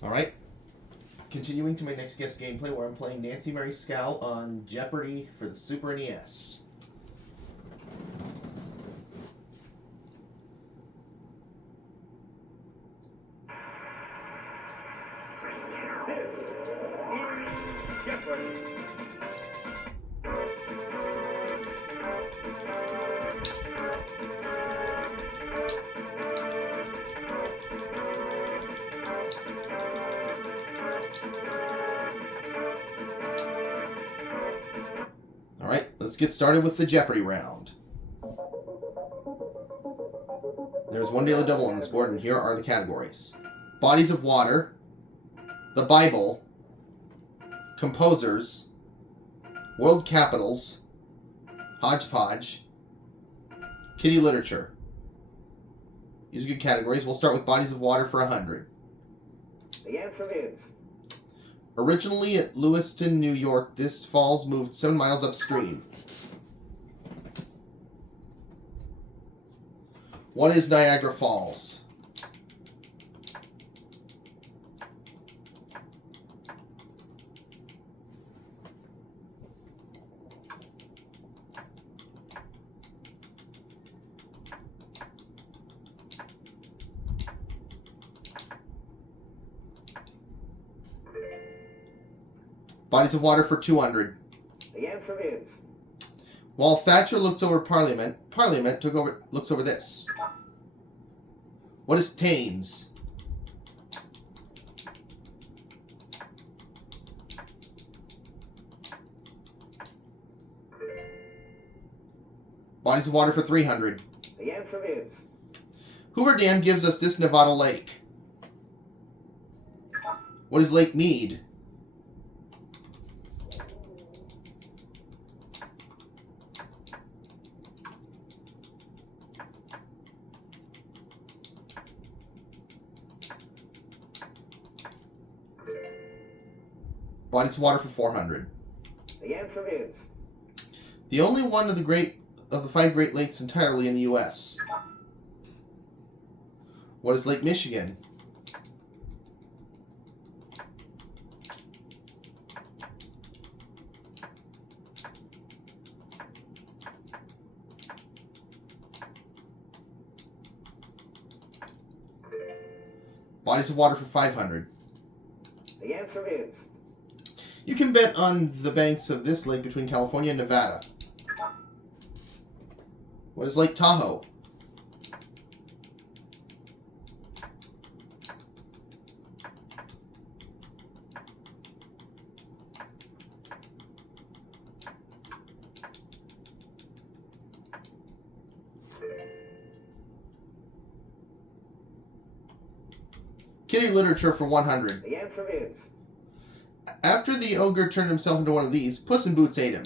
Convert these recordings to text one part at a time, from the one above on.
Alright. Continuing to my next guest gameplay where I'm playing Nancy Mary Scow on Jeopardy for the Super NES. Jeopardy! Alright, let's get started with the Jeopardy round. There's one daily double on this board, and here are the categories. Bodies of water, the Bible, composers, world capitals, hodgepodge, kiddie literature. These are good categories. We'll start with bodies of water for 100. The answer is... Originally at Lewiston, New York, this falls moved 7 miles upstream. What is Niagara Falls? Bodies of water for 200. The answer is... While Thatcher looks over Parliament, Parliament looks over this. What is Thames? Bodies of water for 300. The answer is... Hoover Dam gives us this Nevada lake. What is Lake Mead? Bodies of water for 400. The answer is... The only one of the 5 Great Lakes entirely in the U.S. What is Lake Michigan? Bodies of water for 500. The answer is... You can bet on the banks of this lake between California and Nevada. What is Lake Tahoe? Kiddie literature for 100. The answer is... After the ogre turned himself into one of these, Puss in Boots ate him.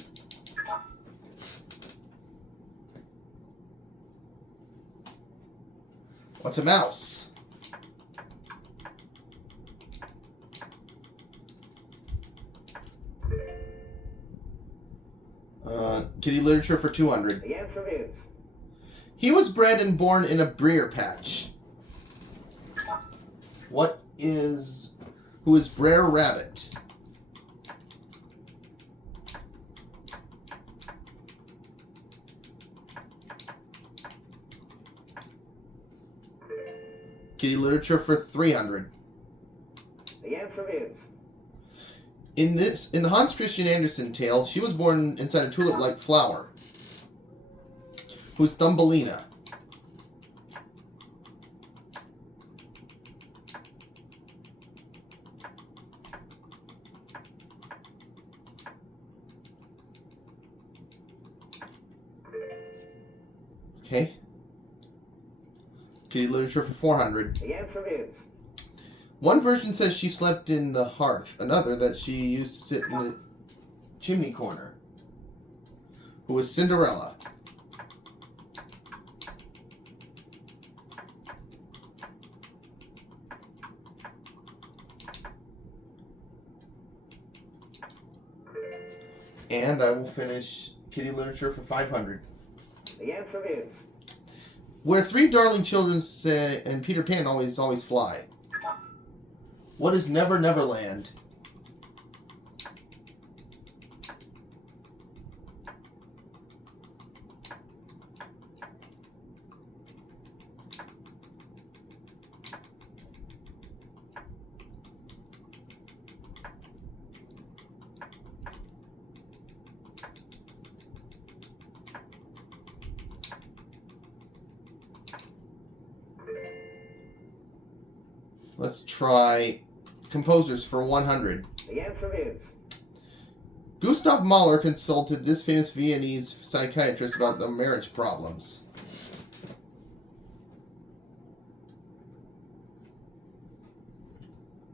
What's a mouse? Kiddie literature for 200. The answer is... He was bred and born in a briar patch. Who is Brer Rabbit? Kiddie literature for 300. The answer is... In the Hans Christian Andersen tale, she was born inside a tulip-like flower. Who's Thumbelina? Okay. Kiddie literature for 400. The answer is... One version says she slept in the hearth. Another that she used to sit in the chimney corner. Who was Cinderella? And I will finish Kiddie literature for 500. The answer is... Where three darling children say, and Peter Pan always fly. What is Never Never Land? Let's try composers for 100. The answer is Gustav Mahler consulted this famous Viennese psychiatrist about the marriage problems.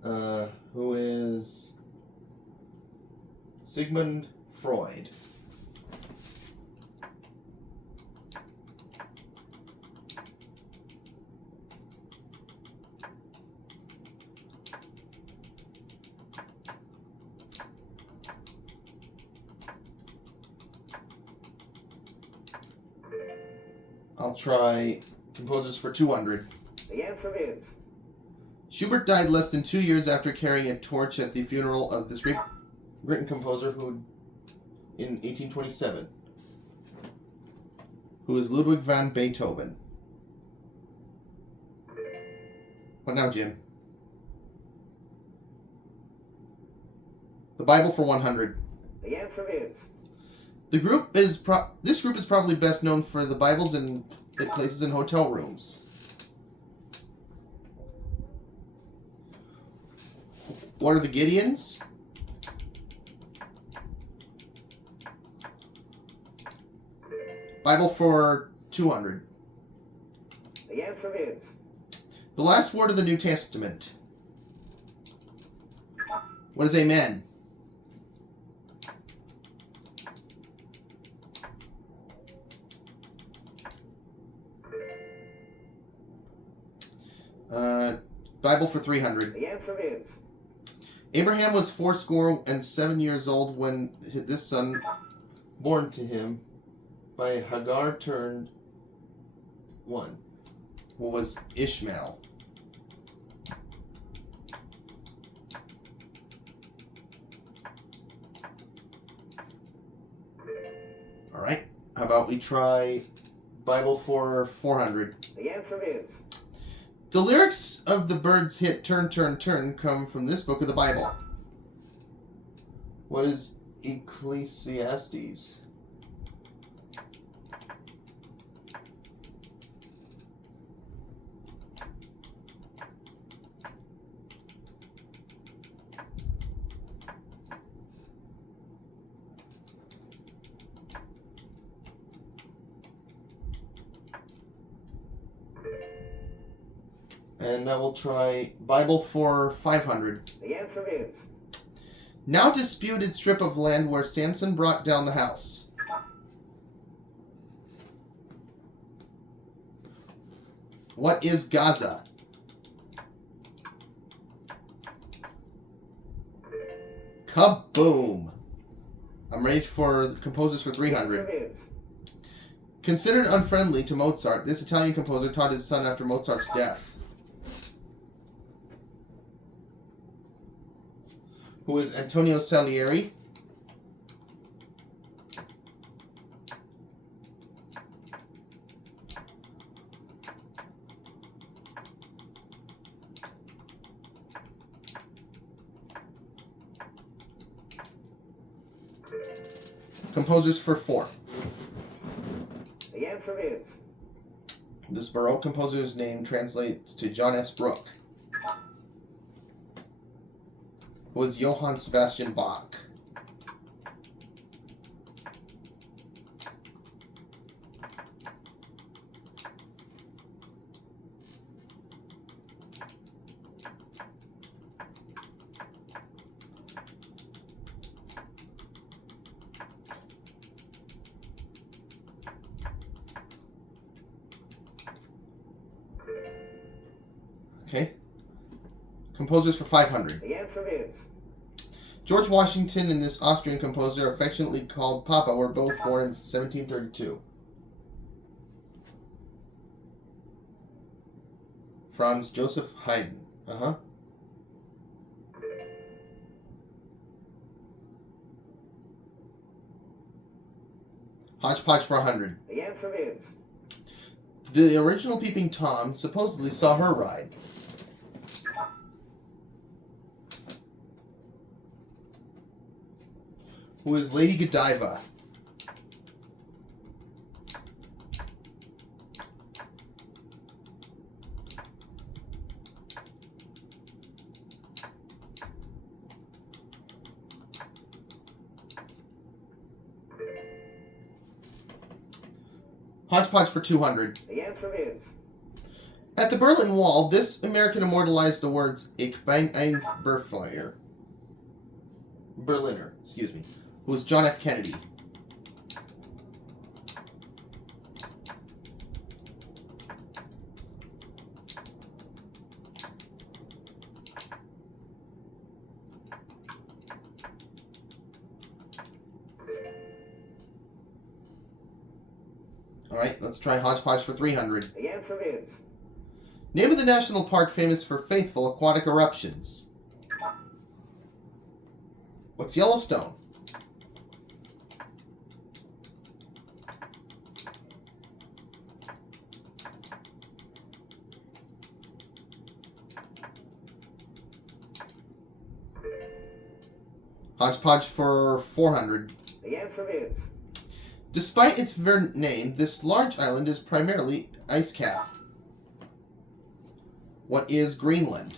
Who is Sigmund Freud. I'll try composers for 200. the answer is Schubert died less than 2 years after carrying a torch at the funeral of this written composer who, in 1827, who is Ludwig van Beethoven. What now, Jim? The Bible for 100. the answer is The group is this group is probably best known for the Bibles and it places in hotel rooms. What are the Gideons? Bible for 200. the answer is The last word of the New Testament. What is amen? Bible for 300. the answer is Abraham was fourscore and 7 years old when this son, born to him by Hagar, turned 1. What was Ishmael? All right. How about we try Bible for 400? the answer is The lyrics of the Byrds' hit Turn, Turn, Turn come from this book of the Bible. What is Ecclesiastes? And now we'll try Bible for 500. the answer is Now disputed strip of land where Samson brought down the house. What is Gaza? Kaboom! I'm ready for composers for the 300. answer is Considered unfriendly to Mozart, this Italian composer taught his son after Mozart's death. Who is Antonio Salieri? Composers for 4. the answer is This Baroque composer's name translates to John S. Brooke. Who is Johann Sebastian Bach. Okay. Composers for 500. the answer is George Washington and this Austrian composer, affectionately called Papa, were both born in 1732. Franz Joseph Haydn. Hodgepodge for 100. The answer is The original Peeping Tom supposedly saw her ride. Who is Lady Godiva? Hodgepodge for 200. the answer is At the Berlin Wall, this American immortalized the words Ich bin ein Berliner, excuse me, who was John F. Kennedy. Alright, let's try Hodgepodge for 300. the answer is Name of the national park famous for faithful aquatic eruptions. What's Yellowstone? Hodgepodge for 400. the answer is Despite its very name, this large island is primarily ice cap. What is Greenland?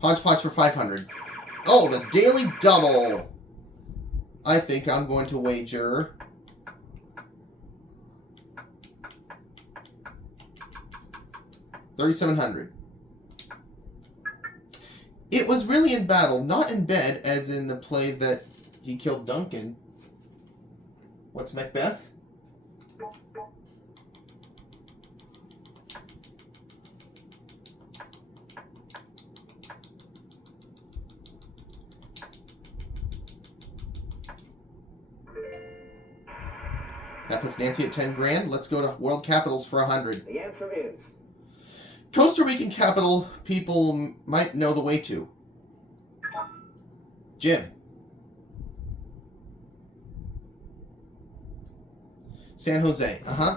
Hodgepodge for 500. Oh, the daily double! I think I'm going to wager... $3,700. It was really in battle, not in bed, as in the play that he killed Duncan. What's Macbeth? That puts Nancy at 10 grand. Let's go to world capitals for 100. the answer is Costa Rican capital people might know the way to. Jim. San Jose. Uh-huh.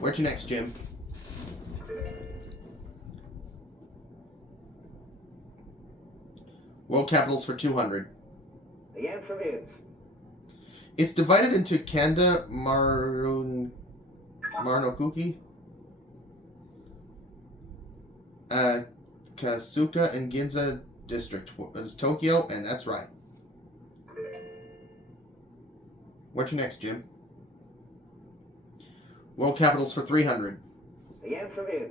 Where to next, Jim? World capitals for 200. the answer is It's divided into Kanda, Marnokuki, Kasuka, and Ginza district. It is Tokyo, and that's right. Where to next, Jim? World capitals for 300. the answer is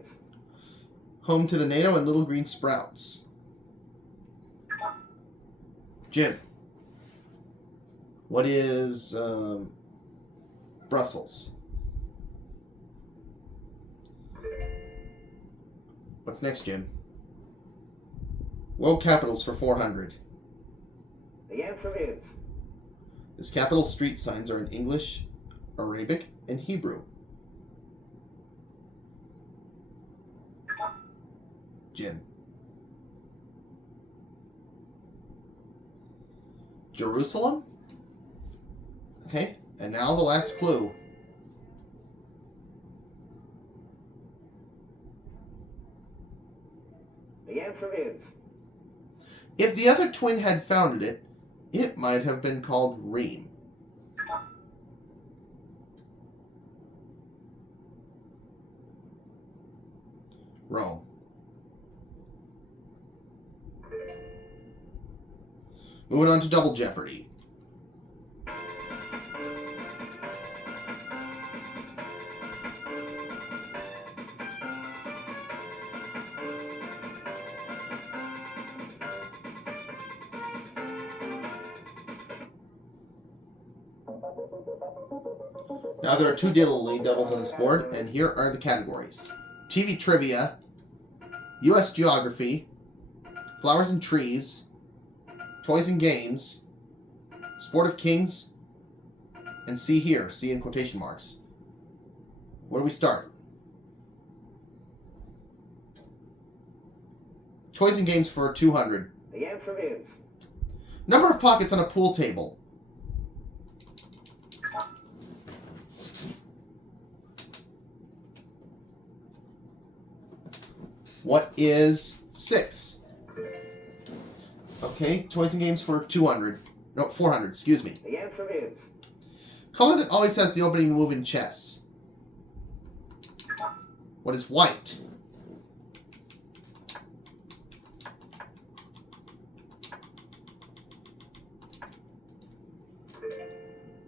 Home to the NATO and Little Green Sprouts. Jim. What is Brussels? What's next, Jim? World capitals for 400. the answer is His capital street signs are in English, Arabic, and Hebrew. Jim. Jerusalem? Okay, and now the last clue. the answer is If the other twin had founded it, it might have been called Reem. Rome. Moving on to Double Jeopardy. Now there are two daily doubles on this board, and here are the categories. TV Trivia, U.S. Geography, Flowers and Trees, Toys and Games, Sport of Kings, and See Here, see in quotation marks. Where do we start? Toys and games for 200. The answer is Number of pockets on a pool table. What is 6? Okay, toys and games for 200. No, 400, excuse me. the answer is Color that always has the opening move in chess. What is white?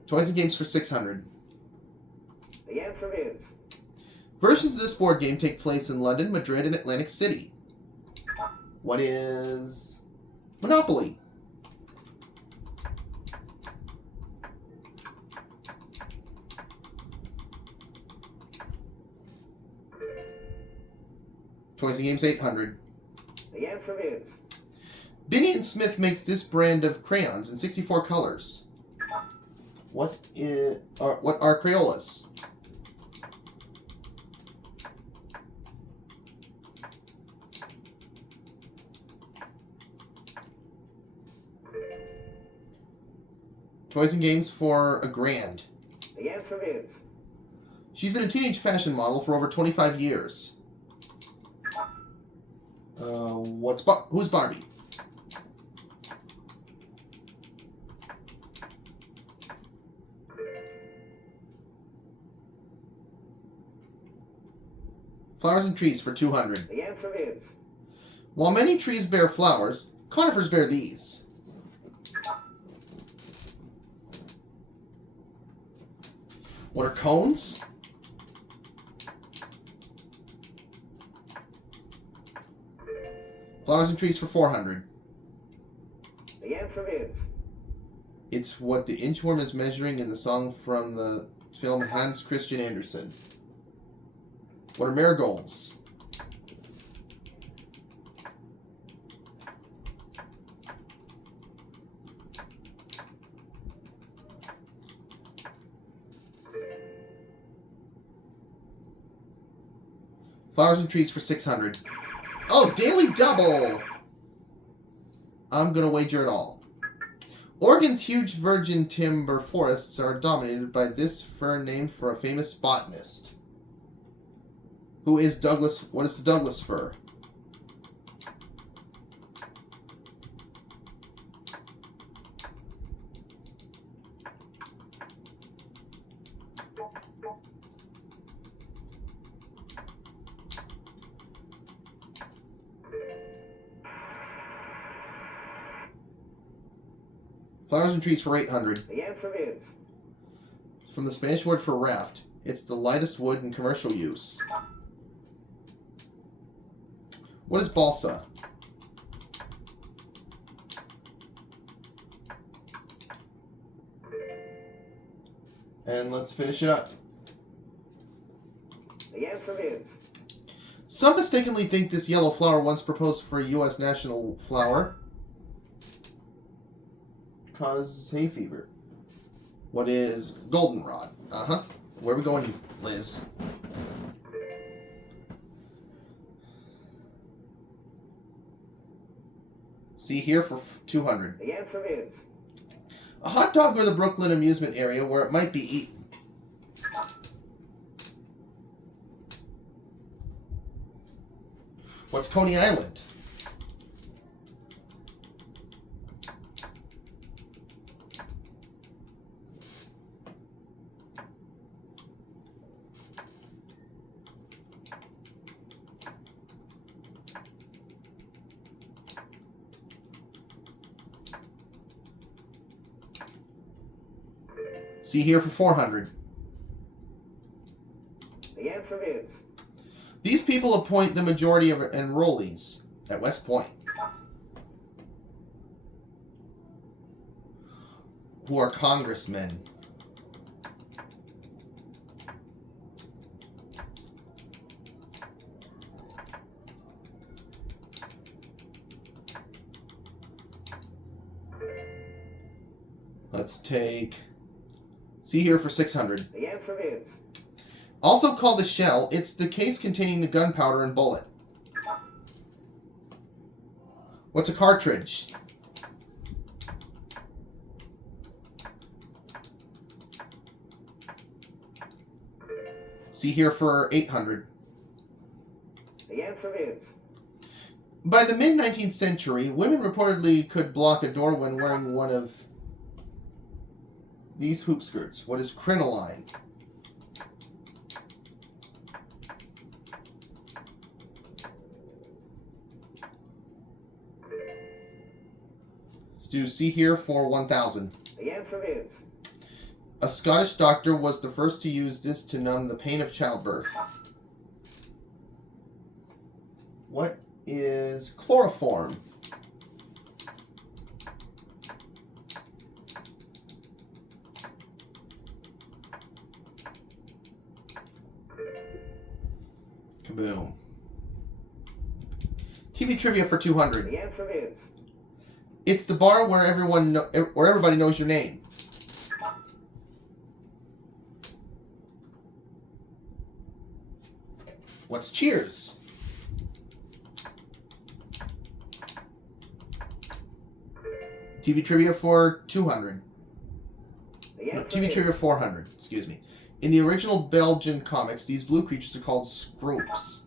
Toys and games for 600. the answer is Versions of this board game take place in London, Madrid, and Atlantic City. What is Monopoly? Toys and games 800. the answer is Binney and Smith makes this brand of crayons in 64 colors. What are Crayolas? Toys and games for $1,000. the answer is She's been a teenage fashion model for over 25 years. Who's Barbie? Flowers and trees for 200. the answer is While many trees bear flowers, conifers bear these. What are cones? Flowers and trees for 400. the answer is It's what the inchworm is measuring in the song from the film Hans Christian Andersen. What are marigolds? Flowers and trees for 600. Oh, daily double! I'm gonna wager it all. Oregon's huge virgin timber forests are dominated by this fern named for a famous botanist. Who is Douglas? What is the Douglas fir? Flowers and trees for 800. the answer is From the Spanish word for raft, it's the lightest wood in commercial use. What is balsa? And let's finish it up. the answer is Some mistakenly think this yellow flower once proposed for a U.S. national flower causes hay fever. What is goldenrod? Uh-huh. Where are we going, Liz? See here for 200. the answer is A hot dog or the Brooklyn amusement area where it might be eaten. What's Coney Island? See here for 400. the answer is These people appoint the majority of enrollees at West Point, who are congressmen. Let's take... See here for 600. the answer is Also called a shell, it's the case containing the gunpowder and bullet. What's a cartridge? See here for 800. The answer is By the mid-19th century, women reportedly could block a door when wearing one of these hoop skirts. What is crinoline? Let's do see here for 1,000. the answer is A Scottish doctor was the first to use this to numb the pain of childbirth. What is chloroform? Kaboom. TV trivia for 200. the answer is It's the bar where where everybody knows your name. What's Cheers? TV trivia for 200. the No, answer TV is trivia 400. Excuse me. In the original Belgian comics, these blue creatures are called Scroops.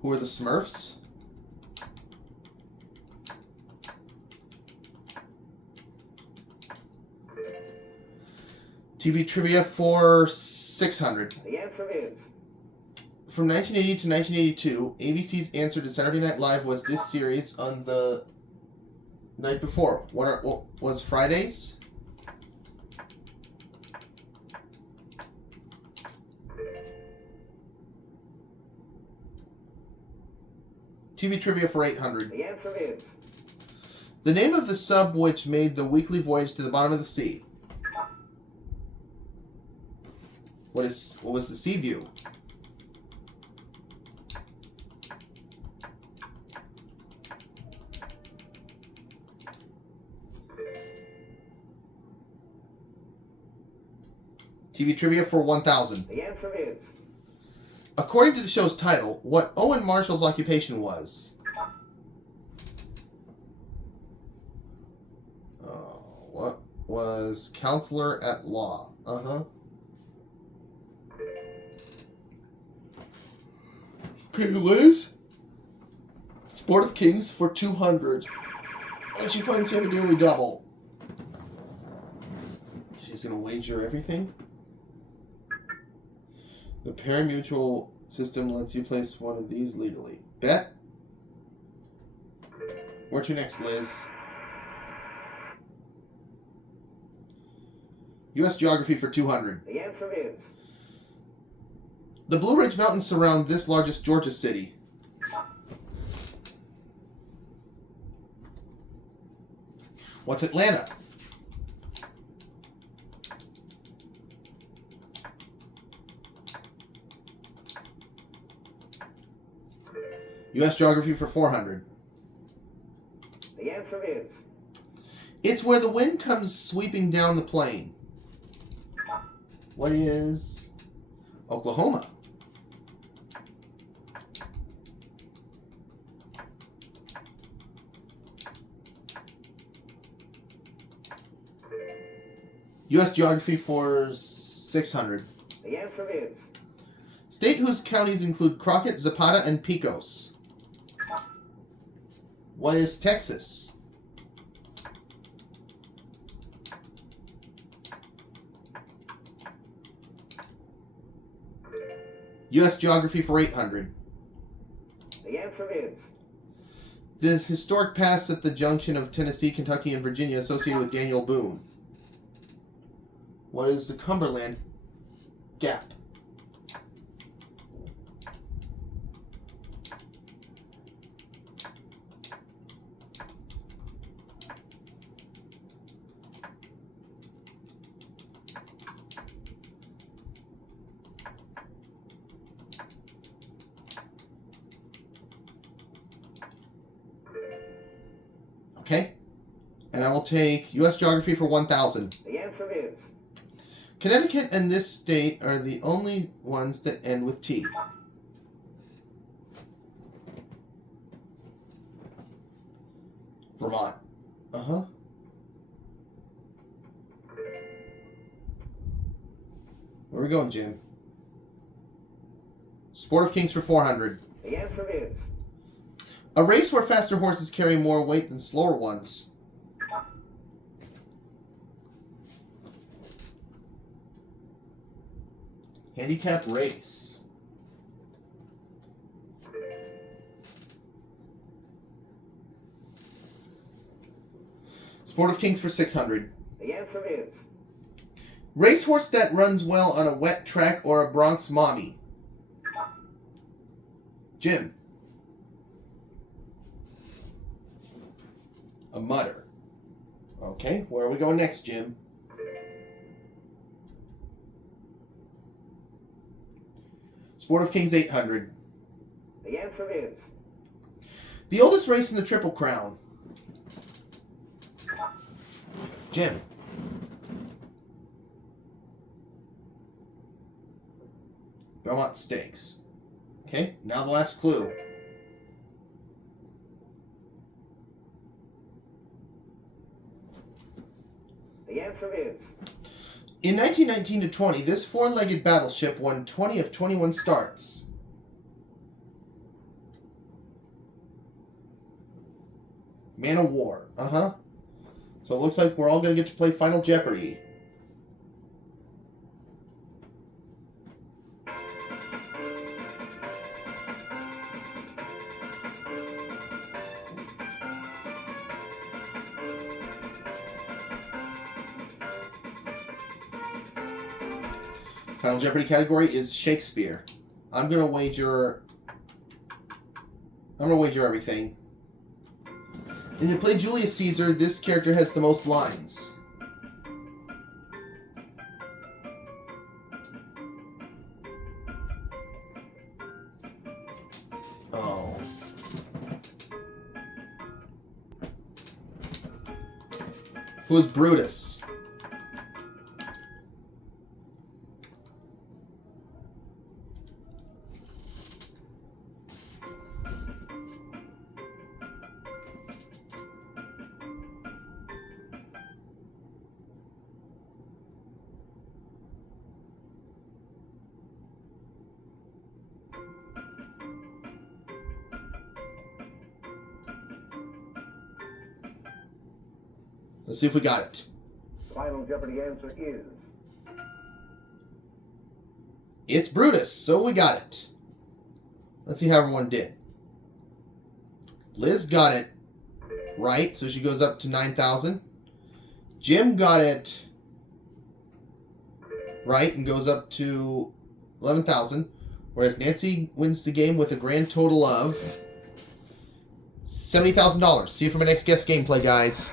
Who are the Smurfs? TV trivia for 600. the answer is From 1980 to 1982, ABC's answer to Saturday Night Live was this series on the night before. What was Fridays? TV trivia for 800. the answer is The name of the sub which made the weekly voyage to the bottom of the sea. What was the Sea View? TV trivia for 1,000. the answer is According to the show's title, what Owen Marshall's occupation was? What was counselor at law? Okay, Liz. Sport of Kings for 200. And she finds you have a daily double. She's going to wager everything. The parimutuel system lets you place one of these legally. Bet? Where to next, Liz? U.S. Geography for 200. the answer is The Blue Ridge Mountains surround this largest Georgia city. What's Atlanta? U.S. Geography for 400. the answer is It's where the wind comes sweeping down the plain. What is Oklahoma? U.S. Geography for 600. the answer is State whose counties include Crockett, Zapata, and Pecos. What is Texas? U.S. Geography for 800. the answer is The historic pass at the junction of Tennessee, Kentucky, and Virginia associated with Daniel Boone. What is the Cumberland Gap? Okay. And I will take U.S. Geography for 1,000. the answer is Connecticut and this state are the only ones that end with T. Vermont. Uh-huh. Where are we going, Jim? Sport of Kings for 400. The answer is A race where faster horses carry more weight than slower ones. Handicap race. Sport of Kings for 600. the answer is Racehorse that runs well on a wet track or a Bronx mommy. Jim. A mutter. Okay, where are we going next, Jim? Sport of Kings 800. the answer is The oldest race in the Triple Crown. Jim. Belmont Stakes. Okay, now the last clue. the answer is In 1919 to 20, this four-legged battleship won 20 of 21 starts. Man of War. Uh-huh. So it looks like we're all going to get to play Final Jeopardy. Final Jeopardy category is Shakespeare. I'm gonna wager everything. And to play Julius Caesar, this character has the most lines. Oh. Who's Brutus? Let's see if we got it. Final Jeopardy answer is It's Brutus, so we got it. Let's see how everyone did. Liz got it right, so she goes up to 9,000. Jim got it right and goes up to 11,000. Whereas Nancy wins the game with a grand total of $70,000. See you for my next guest gameplay, guys.